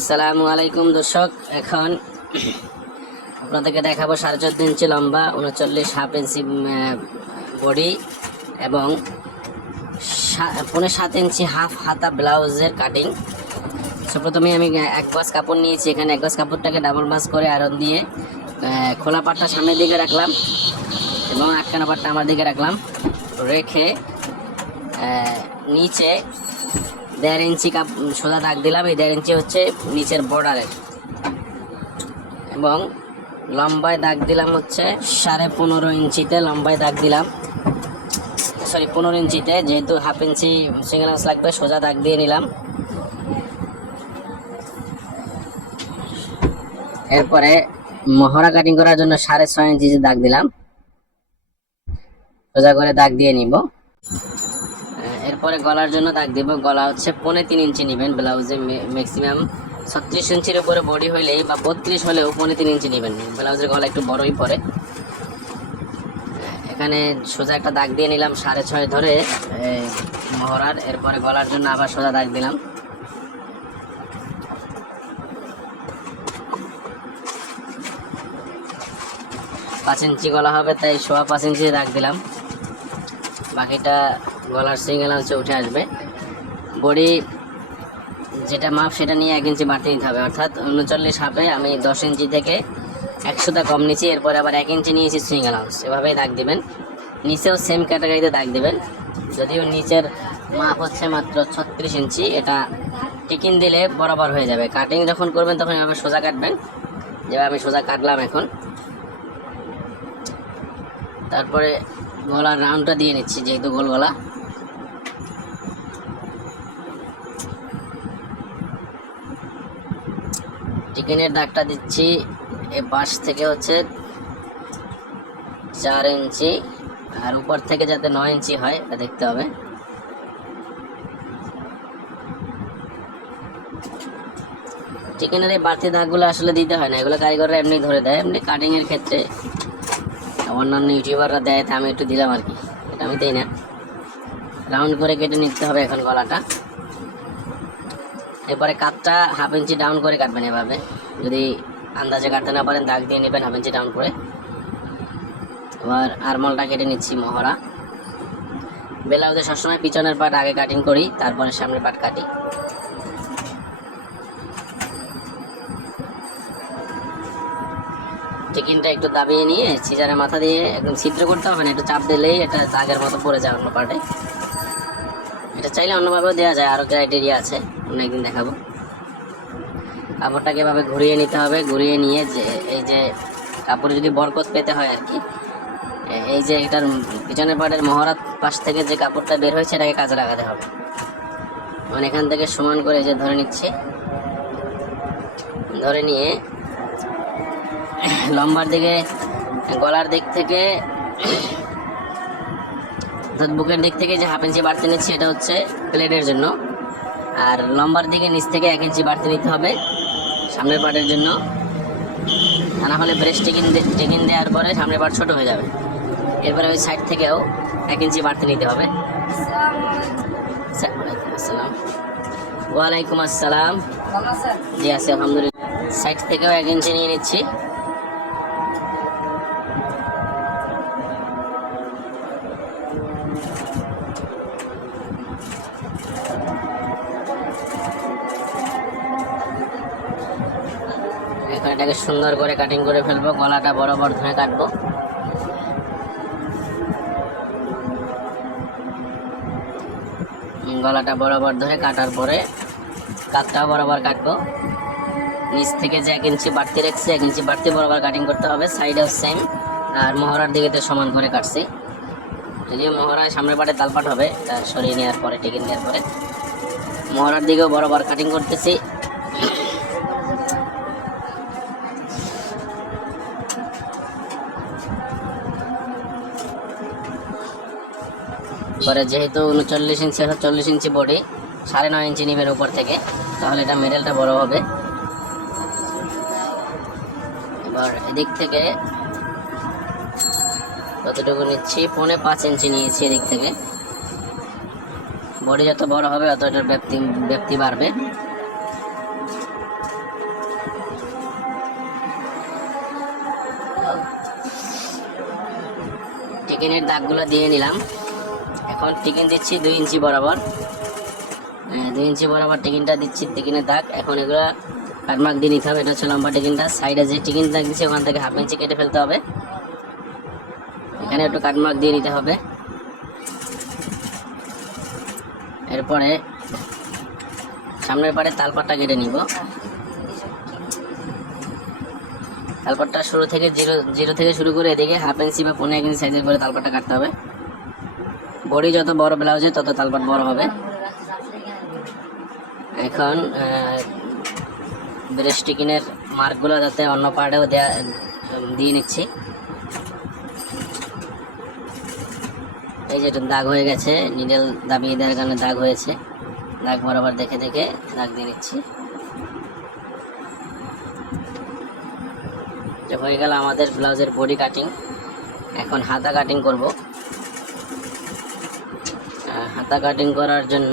আসসালামু আলাইকুম দর্শক, এখন আপনাদেরকে দেখাবো সাড়ে চোদ্দ ইঞ্চি লম্বা, উনচল্লিশ হাফ ইঞ্চি বডি এবং সা- পৌনে সাত ইঞ্চি হাফ হাতা ব্লাউজের কাটিং সো প্রথমে আমি এক গজ কাপড় নিয়েছি, এখানে এক গজ কাপড়টাকে ডাবল মাস করে আয়রন দিয়ে খোলা পাটটা সামনের দিকে রাখলাম এবং আটকানা পাটটা আমার দিকে রাখলাম। রেখে নিচে দেড় ইঞ্চি কাপ সোজা দাগ দিলাম, এই দেড় ইঞ্চি হচ্ছে নিচের বর্ডারের এবং লম্বায় দাগ দিলাম হচ্ছে সাড়ে পনেরো ইঞ্চিতে, লম্বায় দাগ দিলাম। সরি পনেরো ইঞ্চিতে, যেহেতু হাফ ইঞ্চি সিঙ্গেল লাগবে, সোজা দাগ দিয়ে নিলাম। এরপরে মহড়া কাটিং করার জন্য সাড়ে ছয় ইঞ্চি দাগ দিলাম, সোজা করে দাগ দিয়ে নিব। এরপরে গলার জন্য দাগ দিব। গলা হচ্ছে পৌনে তিন ইঞ্চি নেবেন ব্লাউজে ম্যাক্সিমাম ছত্রিশ ইঞ্চির উপরে বডি হইলেই বা বত্রিশ হলেও পৌনে তিন ইঞ্চি নেবেন। ব্লাউজের গলা একটু বড়ই পড়ে এখানে সোজা একটা দাগ দিয়ে নিলাম সাড়ে ছয় ধরে এই, মহড়ার। এরপরে গলার জন্য আবার সোজা দাগ দিলাম। পাঁচ ইঞ্চি গলা হবে তাই সোয়া পাঁচ ইঞ্চি দাগ দিলাম। বাকিটা গলার সিঙ্গেল আঁচে উঠে আসবে। বডি যেটা মাপ সেটা নিয়ে এক ইঞ্চি বাড়তে নিতে হবে। অর্থাৎ উনচল্লিশ হাফে আমি দশ ইঞ্চি থেকে একশোটা কম নিয়েছি, এরপরে আবার এক ইঞ্চি নিয়েছি সিঙ্গেল আউন্স এভাবেই দাগ দিবেন। নিচেও সেম ক্যাটাগরিতে দাগ দেবেন। যদিও নিচের মাপ হচ্ছে মাত্র ছত্রিশ ইঞ্চি, এটা টিকিন দিলে বরাবর হয়ে যাবে। কাটিং যখন করবেন তখন এভাবে সোজা কাটবেন। যেভাবে আমি সোজা কাটলাম এখন। তারপরে গলার রাউন্ডটা দিয়ে নিচ্ছি, যেহেতু গোল গলা। চিকেনের দাগটা দিচ্ছি। এ পাশ থেকে হচ্ছে চার ইঞ্চি, আর উপর থেকে যাতে নয় ইঞ্চি হয়, এটা দেখতে হবে। চিকেনের এই বাড়তি দাগগুলো আসলে দিতে হয় না, এগুলো কারিগররা এমনি ধরে দেয়। এমনি কাটিংয়ের ক্ষেত্রে অন্যান্য ইউটিউবাররা দেয়, তা আমি একটু দিলাম আর কি। এটা আমি দিই না। রাউন্ড করে কেটে নিতে হবে এখন গলাটা। এরপরে কাতটা হাফ ইঞ্চি ডাউন করে কাটবেন এভাবে। যদি আন্দাজে কাটতে না পারেন, দাগ দিয়ে নেবেন হাফ ইঞ্চি ডাউন করে। এবার আরমলটা কেটে নিচ্ছি মহড়া। ব্লাউজে সবসময় পিছনের পাট আগে কাটিং করি, তারপরে সামনের পাট কাটি চিকেনটা একটু দাবিয়ে নিয়ে সিজারের মাথা দিয়ে একদম ছিদ্র করতে হবে না, একটু চাপ দিলেই এটা দাগের মতো পড়ে যায় অন্য পার্টে এটা চাইলে অন্যভাবেও দেওয়া যায়, আরও ক্রাইটেরিয়া আছে। অন্য একদিন দেখাবো। কাপড়টাকে এভাবে ঘুরিয়ে নিতে হবে, ঘুরিয়ে নিয়ে যে এই যে কাপড়ে যদি বরকত পেতে হয় আর কি এই যে এটার পিছনের পাটের মহরাত পাশ থেকে যে কাপড়টা বের হয়েছে, এটাকে কাজে লাগাতে হবে। মানে এখান থেকে সমান করে যে ধরে নিচ্ছি। ধরে নিয়ে লম্বার দিকে, গলার দিক থেকে বুকের দিক থেকে যে হাফ ইঞ্চি বাড়তে নিচ্ছি, এটা হচ্ছে প্লেটের জন্য। আর লম্বার দিকে নিচ থেকে এক ইঞ্চি বাড়তে নিতে হবে সামনের পাটের জন্য। তা না হলে ব্রেস্ট টিকিন টিকিন দেওয়ার পরে সামনের পাট ছোট হয়ে যাবে। এরপরে ওই সাইড থেকেও এক ইঞ্চি বাড়তে নিতে হবে। আসসালাম। ওয়ালাইকুম আসসালাম। জি আছি আলহামদুলিল্লাহ। সাইড থেকেও এক ইঞ্চি নিয়ে নিচ্ছি। এটাকে সুন্দর করে কাটিং করে ফেলব, গলাটা বরাবর ধরে কাটবো। গলাটা বরাবর ধরে কাটার পরে কাতটাও বরাবর কাটবো। নিচ থেকে যে এক ইঞ্চি বাড়তি রেখেছি, এক ইঞ্চি বাড়তি বরাবর কাটিং করতে হবে সাইডেও সেম আর মহড়ার দিকে তো সমান করে কাটছি। যদিও মহড়ায় সামনের পাটে তালপাট হবে, তা সরিয়ে নেওয়ার পরে টিকিট নেওয়ার পরে। মহড়ার দিকেও বরাবর কাটিং করতেছি। তারপরে যেহেতু উনচল্লিশ ইঞ্চি চল্লিশ ইঞ্চি বডি সাড়ে নয় ইঞ্চি নিমের উপর থেকে, তাহলে এটা মেডেলটা বড় হবে। এবার এদিক থেকে কতটুকু নিচ্ছি, পৌনে পাঁচ ইঞ্চি নিয়েছি এদিক থেকে। বডি যত বড় হবে, অত এটার ব্যক্তি ব্যক্তি বাড়বে। টিকেনের দাগগুলো দিয়ে নিলাম। এখন টিকিন দিচ্ছি দুই ইঞ্চি বরাবর। আহ, দুই ইঞ্চি বরাবর টিকিনটা দিচ্ছি টিকিনের দাগ। এখন এগুলো কাটমার্ক দিয়ে নিতে হবে এটা হচ্ছে লম্বা টিকিনটা। সাইডে যে টিকিন দাগ দিচ্ছি ওখান থেকে হাফ ইঞ্চি কেটে ফেলতে হবে। এখানে একটু কাটমার্ক দিয়ে নিতে হবে। এরপরে সামনের পাড়ে তালপাটটা কেটে নিব। তালপাটটা শুরু থেকে জিরো জিরো থেকে শুরু করে এদিকে হাফ ইঞ্চি বা পনেরো ইঞ্চি সাইজের করে তালপাটটা কাটতে হবে। বডি যত বড় ব্লাউজে তত তালপাট বড় হবে। এখন ব্রেস্টিকিনের মার্কগুলো যাতে অন্য পার্টেও দেয়া নিচ্ছি। এই যে একটু দাগ হয়ে গেছে নিডেল দাবিয়ে দেওয়ার কারণে দাগ হয়েছে। দাগ বরাবর দেখে দেখে দাগ দিয়ে নিচ্ছি। হয়ে গেল আমাদের ব্লাউজের বডি কাটিং এখন হাতা কাটিং করব। হাতা কাটিং করার জন্য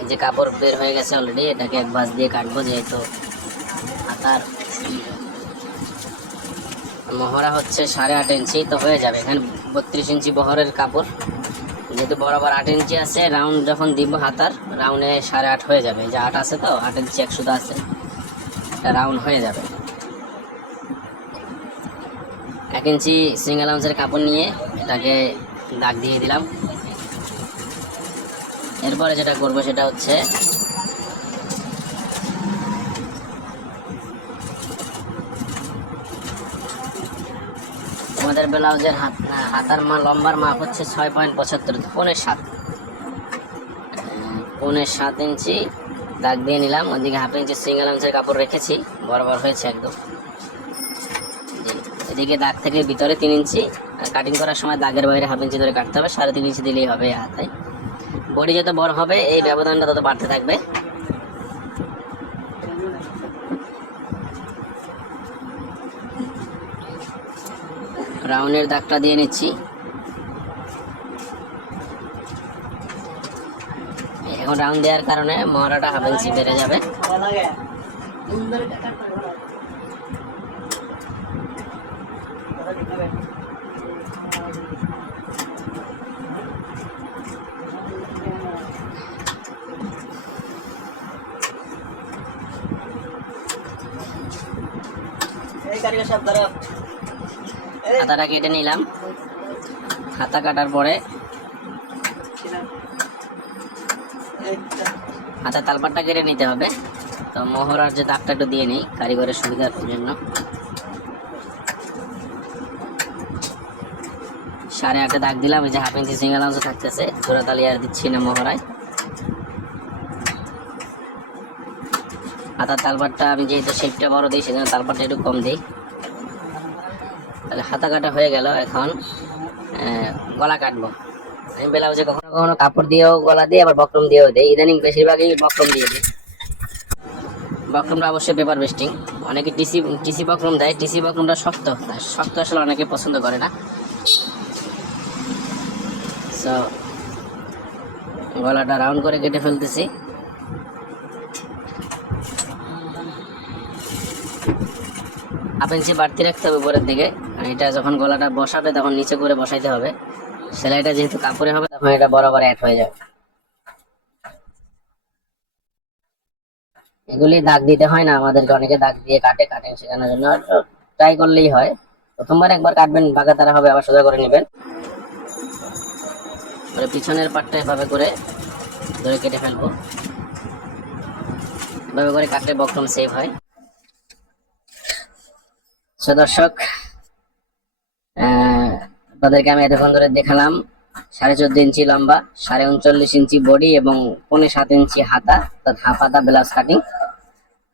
এই যে কাপড় বের হয়ে গেছে অলরেডি এটাকে এক ভাঁজ দিয়ে কাটবো যেহেতু। হাতার মহড়া হচ্ছে সাড়ে আট ইঞ্চি, তো হয়ে যাবে। এখানে বত্রিশ ইঞ্চি বহরের কাপড়। যেহেতু বরাবর আট ইঞ্চি আছে রাউন্ড যখন দিব হাতার রাউন্ডে সাড়ে আট হয়ে যাবে। যে আট আছে তো, আট ইঞ্চি এক শুধু আছে। রাউন্ড হয়ে যাবে। এক ইঞ্চি সিঙ্গেল আউন্সের কাপড় নিয়ে এটাকে দাগ দিয়ে দিলাম। এরপরে যেটা করব সেটা হচ্ছে আমাদের ব্লাউজের হাত, হাতার মা লম্বার মাপ হচ্ছে ছয় পয়েন্ট পঁচাত্তর পনেরো সাত। পনেরো সাত ইঞ্চি দাগ দিয়ে নিলাম, ওদিকে হাফ ইঞ্চি সিঙ্গেল আউন্সের কাপড় রেখেছি, বরাবর হয়েছে একদম। এদিকে দাগ থেকে ভিতরে তিন ইঞ্চি কাটিং করার সময় দাগের বাইরে হাফ ইঞ্চি ধরে কাটতে হবে, সাড়ে তিন ইঞ্চি দিলেই হবে হাতায় বডি যত বড় হবে, এই ব্যবধানটা তত বাড়তে থাকবে। রাউন্ডের দাগটা দিয়ে নিচ্ছি। এখন রাউন্ড দেওয়ার কারণে মহড়াটা হাফ ইঞ্চি বেড়ে যাবে। হাতাটা কেটে নিলাম। হাতা কাটার পরে হাতা তালপাটটা কেটে নিতে হবে। তো মোহরার যে দাগটা একটু দিয়ে নিই কারিগরের সুবিধার জন্য। সাড়ে আটে দাগ দিলাম, এই যে হাফ ইঞ্চি সিঙ্গেল আউন্স থাকতেছে। জোড়া তালি আর দিচ্ছি না মোহরায়। হাতার তালপাটটা আমি যেহেতু শেপটা বড় দিই, সেজন্য তালপাটটা একটু কম দিই। তাহলে হাতা কাটা হয়ে গেল, এখন গলা কাটবো। আমি বেলা ব্লাউজে কখনো কখনো কাপড় দিয়েও গলা দিয়ে, আবার বক্রম দিয়েও দেয় ইদানিং বেশিরভাগই বক্রম দিয়ে দিই। বক্রমটা অবশ্যই পেপার বেস্টিং অনেকে টিসি টিসি বক্রম দেয়। টিসি বক্রমটা শক্ত। শক্ত আসলে অনেকে পছন্দ করে না। সো গলাটা রাউন্ড করে কেটে ফেলতেছি। হাফ ইঞ্চি বাড়তি রাখতে হবে উপরের দিকে। আর এটা যখন গলাটা বসাবে তখন নিচে করে বসাইতে হবে। সেলাইটা যেহেতু কাপড়ে হবে তখন এটা বরাবর অ্যাড হয়ে যাবে। এগুলি দাগ দিতে হয় না আমাদেরকে অনেকে দাগ দিয়ে কাটে কাটেন শেখানোর জন্য। ট্রাই করলেই হয়। প্রথমবার একবার কাটবেন বাঁকা তারা হবে আবার সোজা করে নেবেন। পিছনের পাটটা এভাবে করে ধরে কেটে ফেলব। এভাবে করে কাটলে বক্রম সেভ হয়। সো দর্শক আহ, আপনাদেরকে আমি এতক্ষণ ধরে দেখালাম। সাড়ে চোদ্দ ইঞ্চি লম্বা, সাড়ে উনচল্লিশ ইঞ্চি বডি এবং পৌনে সাত ইঞ্চি হাতা, অর্থাৎ হাফ হাতা ব্লাউজ কাটিং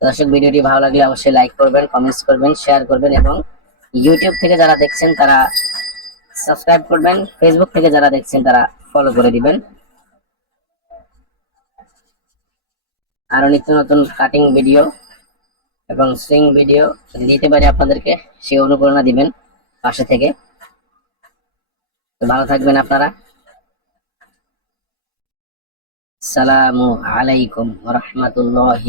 দর্শক, ভিডিওটি ভালো লাগলে অবশ্যই লাইক করবেন কমেন্টস করবেন শেয়ার করবেন এবং ইউটিউব থেকে যারা দেখছেন তারা সাবস্ক্রাইব করবেন ফেসবুক থেকে যারা দেখছেন তারা ফলো করে দিবেন। আরও নিত্য নতুন কাটিং ভিডিও এবং সুইং ভিডিও দিতে পারি আপনাদেরকে, সেই অনুপ্রেরণা দিবেন। পাশে থেকে। তো ভালো থাকবেন আপনারা। সালামু আলাইকুম রহমতুল্লাহ